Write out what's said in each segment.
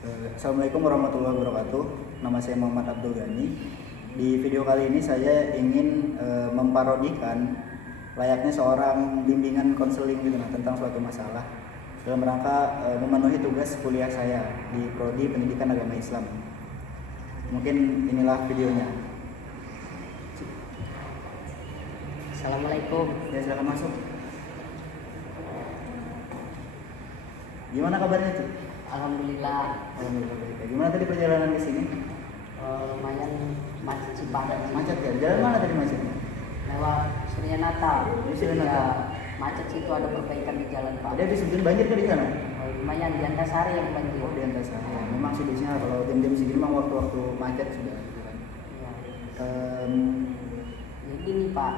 Assalamualaikum warahmatullahi wabarakatuh. Nama saya Muhammad Abdul Ghani. Di video kali ini saya ingin memparodikan layaknya seorang bimbingan konseling gitu tentang suatu masalah dalam rangka memenuhi tugas kuliah saya di Prodi Pendidikan Agama Islam. Mungkin inilah videonya. Assalamualaikum. Ya, silakan masuk. Gimana kabarnya, Cik? Alhamdulillah. Alhamdulillah baik. Gimana tadi perjalanan di sini? Lumayan macet sih Pak. Macet ya? Jalan mana tadi macetnya? Lewat Surya Natal. Di Surya Natal. Ya, macet sih itu ada perbaikan di jalan Pak. Ada disebutin banjir ke di sana? Lumayan di Antasari yang banjir. Oh, di Antasari. Ya, memang sih biasanya kalau jam-jam segini memang waktu-waktu macet sudah gitu kan. Ya. Um, Jadi nih Pak,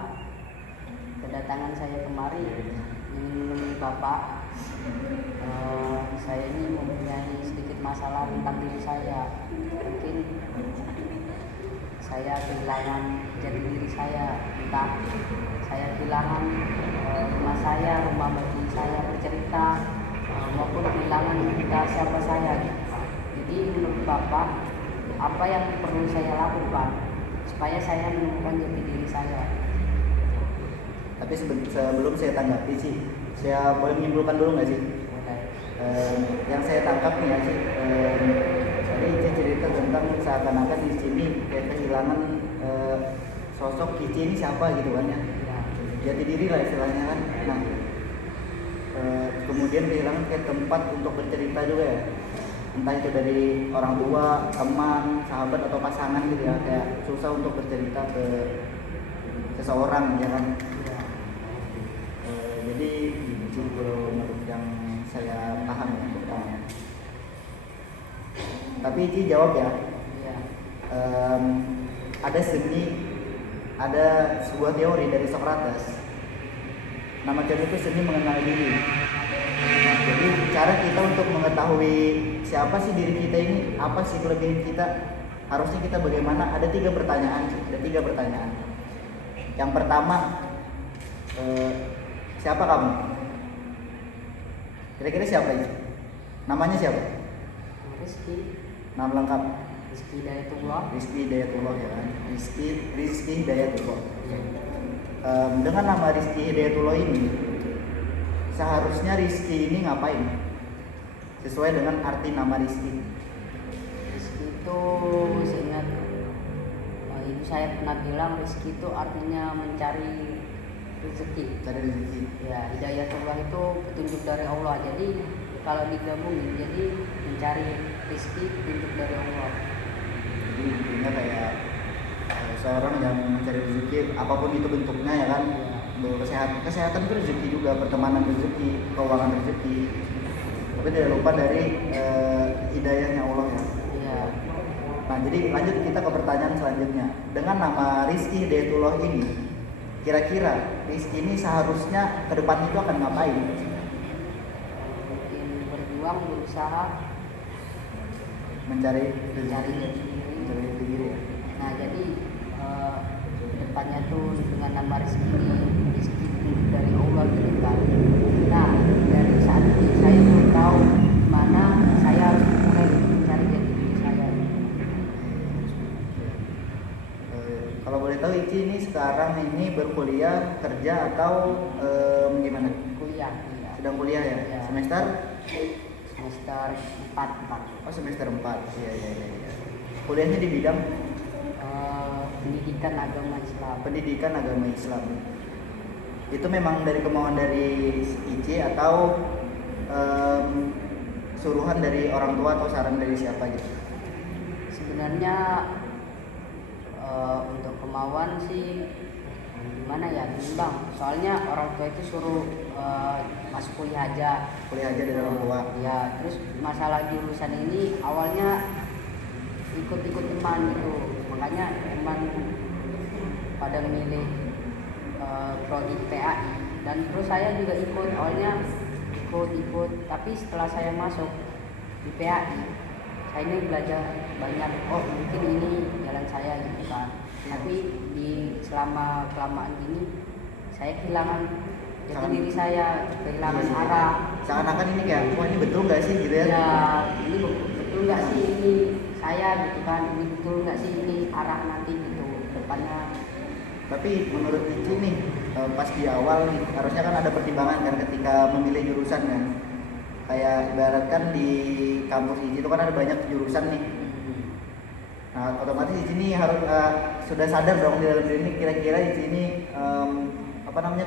kedatangan saya kemari ingin menemui Bapak. Saya ini mempunyai sedikit masalah tentang diri saya. Mungkin saya kehilangan jati diri saya, entah saya kehilangan rumah saya, rumah bagi saya bercerita, maupun kehilangan entah siapa saya. Jadi menurut Bapak, apa yang perlu saya lakukan supaya saya menemukan jati diri saya? tapi sebelum saya tanggapi sih, saya boleh menyimpulkan dulu nggak sih? Yang saya tangkap nih ya sih, tadi Ici cerita tentang seakan-akan di sini kayak kehilangan sosok Ici ini siapa gitu kan ya, jati diri lah istilahnya kan. Nah, kemudian kehilangan kayak tempat untuk bercerita juga ya, entah itu dari orang tua, teman, sahabat atau pasangan gitu ya, kayak susah untuk bercerita ke seseorang ya kan. Jadi gitu kalau menurut yang saya paham ya pertama. Tapi Ici jawab ya. Iya. Ada sebuah teori dari Socrates. Nama teori itu seni mengenal diri. Nah, jadi cara kita untuk mengetahui siapa sih diri kita ini, apa sih kelebihan kita, harusnya kita bagaimana? Ada tiga pertanyaan. Yang pertama, siapa kamu? Kira-kira siapa ini? Namanya siapa? Rizky Nama lengkap? Hidayatullah. Rizky Hidayatullah ya kan? Rizky Hidayatullah. Dengan nama Rizky Hidayatullah ini, seharusnya Rizky ini ngapain? Sesuai dengan arti nama Rizky. Rizky itu seingat ibu saya pernah bilang Rizky itu artinya mencari rezeki. Cari rezeki. Ya, hidayatullah itu petunjuk dari Allah. Jadi kalau digabungin jadi mencari rezeki petunjuk dari Allah. Jadi intinya kayak seorang yang mencari rezeki apapun itu bentuknya ya kan. Kesehatan itu rezeki juga, pertemanan rezeki, keuangan rezeki. Tapi tidak lupa dari hidayahnya Allah ya. Iya. Nah, jadi lanjut kita ke pertanyaan selanjutnya. Dengan nama Rizky Hidayatullah ini, kira-kira Rizky ini seharusnya ke depan itu akan ngapain? Mungkin berjuang, berusaha Mencari mencari rezeki, jati diri. mencari jati diri ya. Nah, jadi depannya tuh dengan nama Rizky ini Rizky petunjuk dari Allah gitu kan. Nah, dari saat itu saya belum tahu mana saya harus mulai mencari jati diri saya. Kalau boleh tahu Ici ini sekarang ini berkuliah, kerja atau gimana? Kuliah, iya. Sedang kuliah ya? Iya. Semester? Semester 4. Oh, semester 4. Iya. Kuliahnya di bidang Pendidikan agama Islam. pendidikan agama Islam. Itu memang dari kemauan dari Ici atau suruhan dari orang tua atau saran dari siapa gitu? Sebenarnya untuk kemauan sih gimana ya, bimbang. Soalnya orang tua itu suruh masuk kuliah aja. Kuliah aja dari orang tua. Ya, terus masalah jurusan ini awalnya ikut-ikut teman gitu. Makanya teman pada memilih prodi PAI dan terus saya juga ikut. Awalnya ikut, tapi setelah saya masuk di PAI, saya ini belajar banyak. Oh, mungkin ini jalan saya gitu kan. Tapi di selama kelamaan gini saya kehilangan jati diri saya, kehilangan arah. Seakan-akan ini kayak, wah ini betul nggak sih gitu ya? Ya, ini betul nggak saya gitu kan, ini betul nggak sih ini arah nanti gitu depannya. Tapi menurut Ici nih, pas di awal nih, harusnya kan ada pertimbangan kan ketika memilih jurusan kan. Kayak ibaratkan di kampus Ici itu kan ada banyak jurusan nih. Nah, otomatis Ici ini harus sudah sadar dong di dalam diri ini kira-kira Ici ini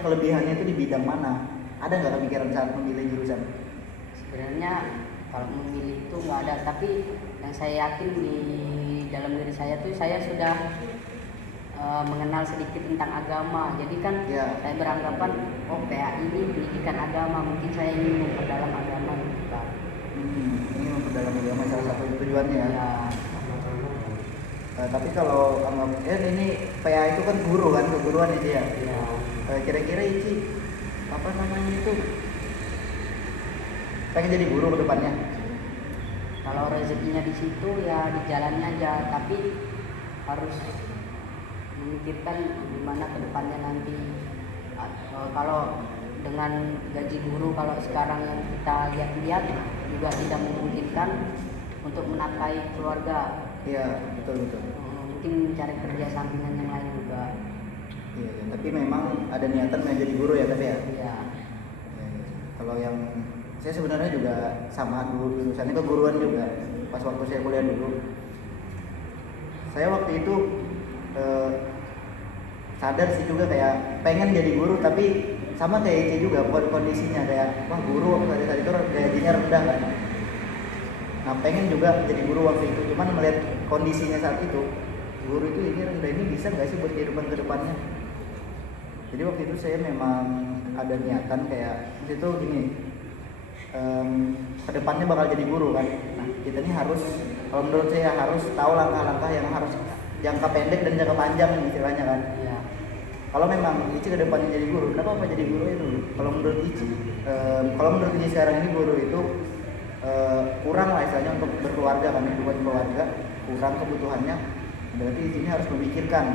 kelebihannya itu di bidang mana? Ada nggak kepikiran saat memilih jurusan? Sebenarnya kalau memilih itu nggak ada, tapi yang saya yakin di dalam diri saya tuh saya sudah mengenal sedikit tentang agama. Jadi kan saya beranggapan PA ini pendidikan agama, mungkin saya ingin memperdalam agama gitu kan. Ini memperdalam agama salah satu tujuannya ya. Ya. Tapi kalau ini PA itu kan guru kan, keguruan itu ya. Ya. Kira-kira Ici itu pengen jadi guru ke depannya? Kalau rezekinya di situ ya di jalannya aja, tapi harus memikirkan gimana ke depannya nanti. Kalau dengan gaji guru kalau sekarang yang kita lihat-lihat juga tidak memungkinkan untuk menafkahi keluarga. Iya, betul. Mungkin mencari kerja sampingan yang lain juga. Iya, tapi memang ada niatan mau jadi guru ya, tapi ya. Iya. Kalau yang saya sebenarnya juga sama dulu jurusannya keguruan juga. Pas waktu saya kuliah dulu, saya waktu itu sadar sih juga kayak pengen jadi guru, tapi sama kayak Ici juga kondisinya kayak wah guru tadi itu gajinya rendah kan. Nah pengen juga jadi guru waktu itu, cuman melihat kondisinya saat itu guru itu ini rendah, ini bisa nggak sih buat kehidupan kedepannya. Jadi waktu itu saya memang ada niatan kayak itu gini, kedepannya bakal jadi guru kan. Nah kita ini harus, kalau menurut saya harus tahu langkah-langkah yang harus jangka pendek dan jangka panjang istilahnya kan. Iya. Kalau memang Ici kedepannya jadi guru, kenapa apa jadi guru itu? Kalau menurut Ici, sekarang ini guru itu kurang lah istilahnya untuk berkeluarga kan, buat keluarga kurang kebutuhannya. Berarti Ici ini harus memikirkan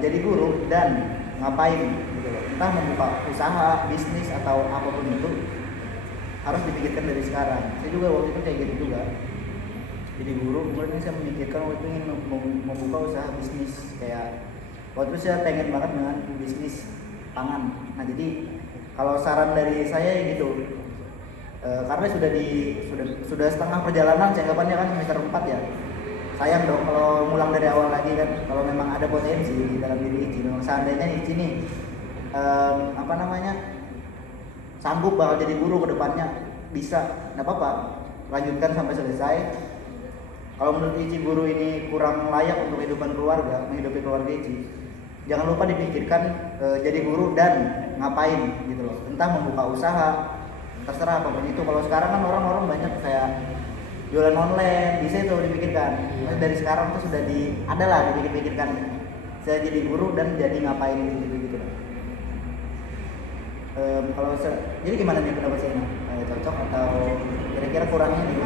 jadi guru dan ngapain gitu loh. Entah membuka usaha, bisnis atau apapun itu harus dipikirkan dari sekarang. Saya juga waktu itu kayak gitu juga. Jadi guru, kemudian saya memikirkan waktu itu ingin membuka usaha bisnis kayak waktu itu saya pengen banget dengan bisnis pangan. Nah jadi kalau saran dari saya gitu, karena sudah setengah perjalanan saya anggapannya kan semester 4 ya. Sayang dong kalau ngulang dari awal lagi kan. Kalau memang ada potensi di dalam diri Ici, memang seandainya Ici nih sanggup bakal jadi guru ke depannya, bisa, enggak apa-apa, lanjutkan sampai selesai. Kalau menurut Ici guru ini kurang layak untuk kehidupan keluarga, menghidupi keluarga Ici, jangan lupa dipikirkan jadi guru dan ngapain gitu loh. Entah membuka usaha, terserah apapun itu. Kalau sekarang kan orang-orang banyak kayak jualan online, bisa itu dipikirkan. Dari sekarang tuh sudah adalah dipikir-pikirkan. Saya jadi guru dan jadi ngapain gitu. Jadi gimana nih pendapat saya? Cocok atau kira-kira kurangnya nih?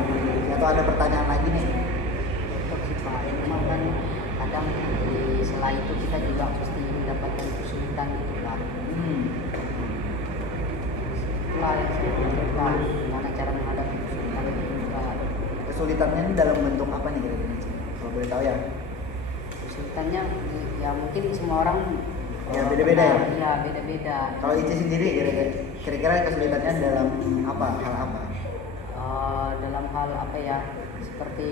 Atau ada pertanyaan lagi nih? Cocok sih Pak. Memang kan kadang di sela itu kita juga pasti mendapatkan kesulitan gitu Pak. Itulah yang saya pikirkan, gimana cara menghadapi kesulitan itu juga. Kesulitannya ini dalam bentuk apa nih kira-kira? Kalau boleh tahu ya. Kesulitannya ya mungkin semua orang Ya beda-beda ya? Iya beda-beda. Kalau Ici sendiri kira-kira kesulitannya dalam apa? Hal apa? Dalam hal apa ya, seperti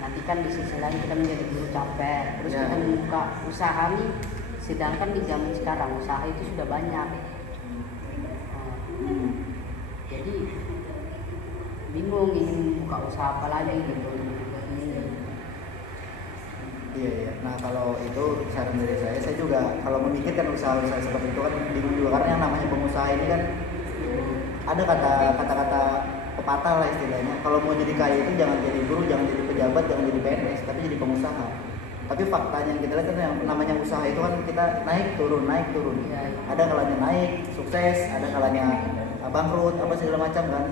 nanti kan di sisi lain kita menjadi guru capek, terus kita membuka usaha nih, sedangkan di zaman sekarang usaha itu sudah banyak. Jadi bingung ingin membuka usaha apa lagi gitu. Iya. Nah kalau itu saran dari saya juga kalau memikirkan usaha-usaha seperti itu kan bingung juga, karena yang namanya pengusaha ini kan ada kata-kata pepatah lah istilahnya. Kalau mau jadi kaya itu jangan jadi guru, jangan jadi pejabat, jangan jadi PNS, tapi jadi pengusaha. Tapi faktanya yang kita lihat kan yang namanya usaha itu kan kita naik turun. Ya. Ada kalanya naik sukses, ada kalanya bangkrut apa segala macam kan.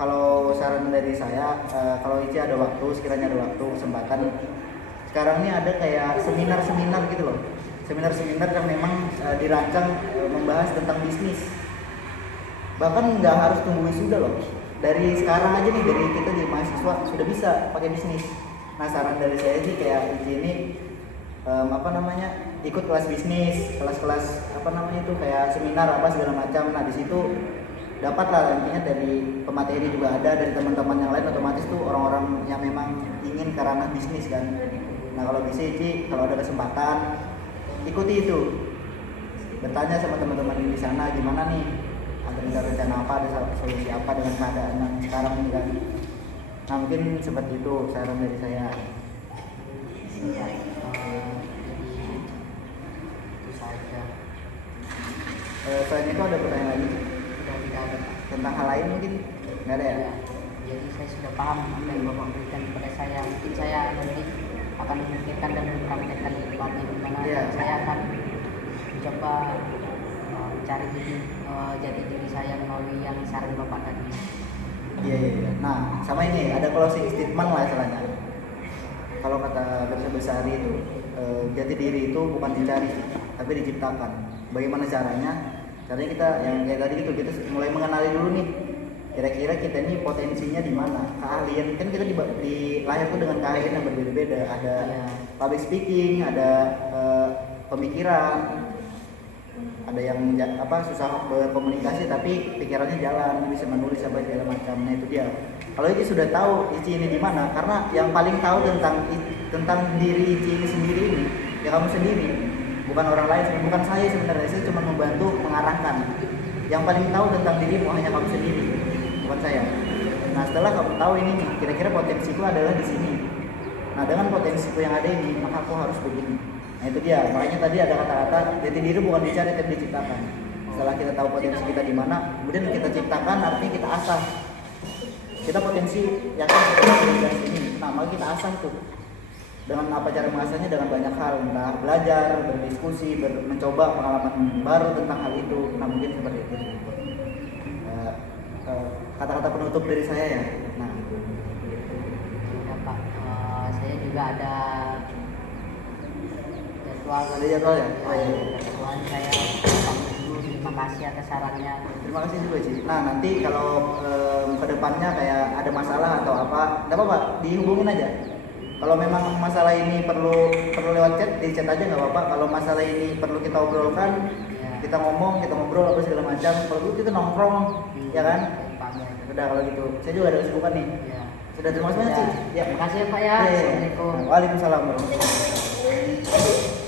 Kalau saran dari saya, kalau Ici ada waktu, sekiranya ada waktu, kesempatan, sekarang ini ada kayak seminar-seminar gitu loh. Seminar-seminar yang memang dirancang membahas tentang bisnis. bahkan nggak harus tunggu wisuda loh, dari sekarang aja nih, dari kita di mahasiswa sudah bisa pakai bisnis. Nah saran dari saya sih kayak Ici ini apa namanya, ikut kelas bisnis, kelas-kelas apa namanya itu kayak seminar apa segala macam. Nah di situ dapat lah intinya, dari pemateri juga ada, dari teman-teman yang lain, otomatis tuh orang-orang yang memang ingin ke ranah bisnis kan. Nah kalau bisa Ici, kalau ada kesempatan ikuti itu, bertanya sama teman-teman di sana gimana nih, ada rencana apa, ada solusi apa dengan keadaan yang sekarang ini kan. Nah mungkin seperti itu saran dari saya. Iya, jadi itu saja. Selain itu ada pertanyaan lagi Sudah tidak ada, Pak. tentang hal lain mungkin? Nggak ada ya? Ya, jadi saya sudah paham apa yang Bapak berikan kepada saya. Mungkin saya nanti akan memikirkan dan mempraktekkan di depannya, dimana Iya. saya akan mencoba mencari jati diri saya melalui yang saran Bapak tadi. Iya iya iya. Nah sama ini ada closing statement lah istilahnya. Kalau kata Dr. Besari itu jati diri itu bukan dicari tapi diciptakan. Bagaimana caranya? Caranya kita yang kayak tadi gitu, kita mulai mengenali dulu nih. Kira-kira kita ini potensinya di mana? Keahlian kan kita di lahir tuh dengan keahlian yang berbeda-beda. Ada public speaking, ada pemikiran, ada yang susah berkomunikasi tapi pikirannya jalan, bisa menulis apa segala macam. Nah itu dia. Kalau Ici sudah tahu Ici ini di mana, karena yang paling tahu tentang diri Ici ini sendiri ini ya kamu sendiri, bukan orang lain, bukan saya sebenarnya. Saya cuma membantu mengarahkan. Yang paling tahu tentang dirimu hanya kamu sendiri, bukan saya. Nah setelah kamu tahu ini nih, kira-kira potensiku adalah di sini. Nah dengan potensiku yang ada ini, maka aku harus begini. Nah itu dia, makanya tadi ada kata-kata jati diri bukan dicari tapi diciptakan. Setelah kita tahu potensi kita di mana, kemudian kita ciptakan, artinya kita asah. Kita potensi yang kita ini, nah maka kita asah tuh. Dengan apa cara mengasahnya? Dengan banyak hal, entah belajar, berdiskusi, mencoba pengalaman baru tentang hal itu. Nah mungkin seperti itu. Kata-kata penutup dari saya ya. Nah, Ya, Pak. Saya juga ada jadwal. ada jadwal ya? Oh, iya. Jadwal saya pamit dulu. Terima kasih atas sarannya. Terima kasih juga sih. Nah nanti kalau ke depannya kayak ada masalah atau apa, nggak apa-apa, dihubungin aja. Kalau memang masalah ini perlu lewat chat, di chat aja nggak apa-apa. Kalau masalah ini perlu kita obrolkan, Ya. kita ngomong, kita ngobrol apa segala macam. Kalau itu kita nongkrong, ya kan? Pak, ya. Udah kalau gitu. Saya juga ada kesibukan nih. Ya. Sudah terima kasih banyak Ya. sih. Ya. Terima kasih ya Pak ya. Iya, iya. Assalamualaikum. Waalaikumsalam warahmatullahi wabarakatuh.